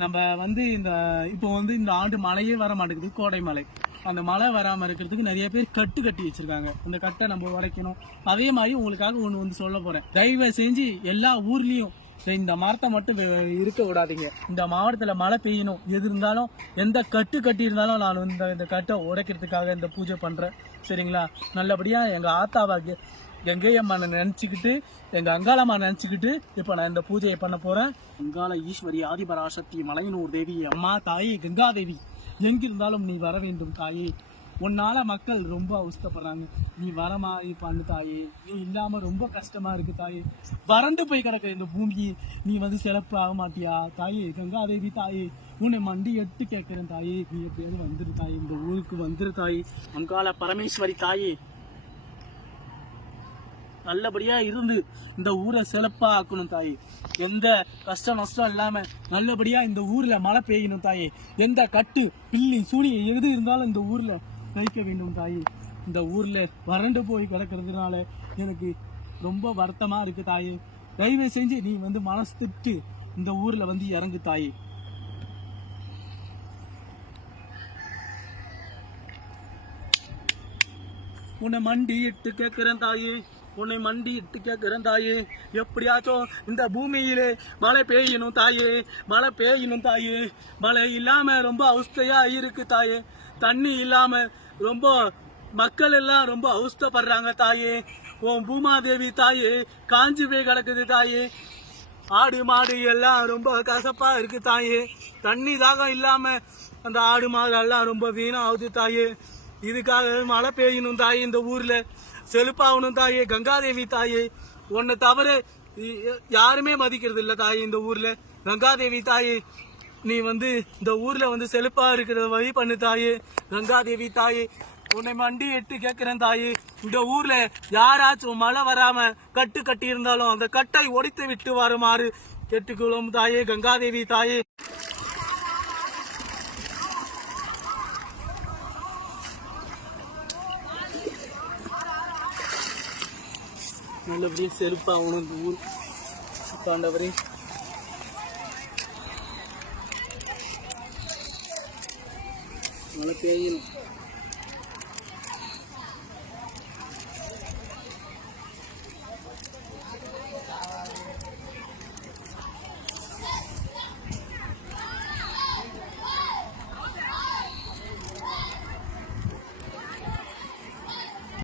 நம்ம வந்து இந்த இப்போ வந்து இந்த ஆண்டு மழையே வர மாட்டேங்குது கோடை மழை. அந்த மழை வராமல் இருக்கிறதுக்கு நிறைய பேர் கட்டு கட்டி வச்சிருக்காங்க. அந்த கட்டை நம்ம உடைக்கணும். அதே மாதிரி உங்களுக்காக ஒன்று வந்து சொல்ல போகிறேன் தயவு செஞ்சு எல்லா ஊர்லேயும் இந்த மரத்தை மட்டும் இருக்க விடாதீங்க. இந்த மாவட்டத்தில் மழை பெய்யணும். எது இருந்தாலும் எந்த கட்டு கட்டி இருந்தாலும் நான் இந்த இந்த கட்டை உடைக்கிறதுக்காக இந்த பூஜை பண்ணுறேன் சரிங்களா? நல்லபடியாக எங்கள் ஆத்தாவாக கங்கையம்மனை நினச்சிக்கிட்டு எங்கள் அங்காளம்மா நினச்சிக்கிட்டு இப்போ நான் இந்த பூஜையை பண்ண போகிறேன் அங்காள ஈஸ்வரி ஆதிபராசக்தி மலையனூர் தேவி அம்மா தாயி கங்காதேவி. எங்கிருந்தாலும் நீ வர வேண்டும் தாயே. உன்னால் மக்கள் ரொம்ப அவஸ்தப்படுறாங்க. நீ வர மாதிரி பண்ணு தாயே. நீ இல்லாமல் ரொம்ப கஷ்டமாக இருக்கு தாயே. வறண்டு போய் கிடக்க இந்த பூமி நீ வந்து சிறப்பு ஆக மாட்டியா? தாயே கங்காதேவி தாயே உன்னை மண்டி எட்டு கேட்குறேன் தாயே. நீ எப்படியாவது வந்துரு தாயே. இந்த ஊருக்கு வந்துரு தாயே. அங்காள பரமேஸ்வரி தாயே. நல்லபடியாக இருந்து இந்த ஊரை சிறப்பாக ஆக்கணும் தாயே. எந்த கஷ்டம் நஷ்டம் இல்லாமல் நல்லபடியாக இந்த ஊரில் மழை பெய்யணும் தாயே. எந்த கட்டு பில்லி சூனி எது இருந்தாலும் இந்த ஊரில் கழிக்க வேண்டும் தாயே. இந்த ஊரில் வறண்டு போய் கிடக்கிறதுனால எனக்கு ரொம்ப வருத்தமாக இருக்குது தாயே. தயவு செஞ்சு நீ வந்து மனசு திட்டு இந்த ஊரில் வந்து இறங்கு தாயே. உன்னை மண்டி இட்டு கேட்கிறேன் தாயே. உன்னை மண்டி இட்டு கேட்கிறேன் தாயே. எப்படியாச்சும் இந்த பூமியிலே மழை பெய்யணும் தாயே. மழை பெய்யணும் தாயே. மழை இல்லாம ரொம்ப அவஸ்தையா இருக்கு தாயே. தண்ணி இல்லாம ரொம்ப மக்கள் எல்லாம் ரொம்ப அவஸ்தைப்படுறாங்க தாயே. உன் பூமாதேவி தாயே காஞ்சி போய் கிடக்குது தாயே. ஆடு மாடு எல்லாம் ரொம்ப கசப்பா இருக்கு தாயே. தண்ணி தாகம் இல்லாம அந்த ஆடு மாடு எல்லாம் ரொம்ப வீணாகுது தாயே. இதுக்காக மழை பெய்யணும் தாயே இந்த ஊர்ல. செழிப்பாகணும் தாயே கங்காதேவி தாயே. உன்னை தவிர யாருமே மதிக்கிறது இல்லை தாயே இந்த ஊர்ல. கங்காதேவி தாயே நீ வந்து இந்த ஊர்ல வந்து செழிப்பா இருக்கிற வழி பண்ணு தாயே. கங்காதேவி தாயே உன்னை மண்டி எட்டு கேட்கிறேன் தாயே. இந்த ஊர்ல யாராச்சும் மழை வராம கட்டு கட்டி இருந்தாலும் அந்த கட்டை ஒடித்து விட்டு வருமாறு கேட்டுக்கொள்ளும் தாயே கங்காதேவி தாயே. நல்லபடியும் செழிப்பாகணும் இந்த ஊர். தாண்டவரே மழை பெய்யணும்.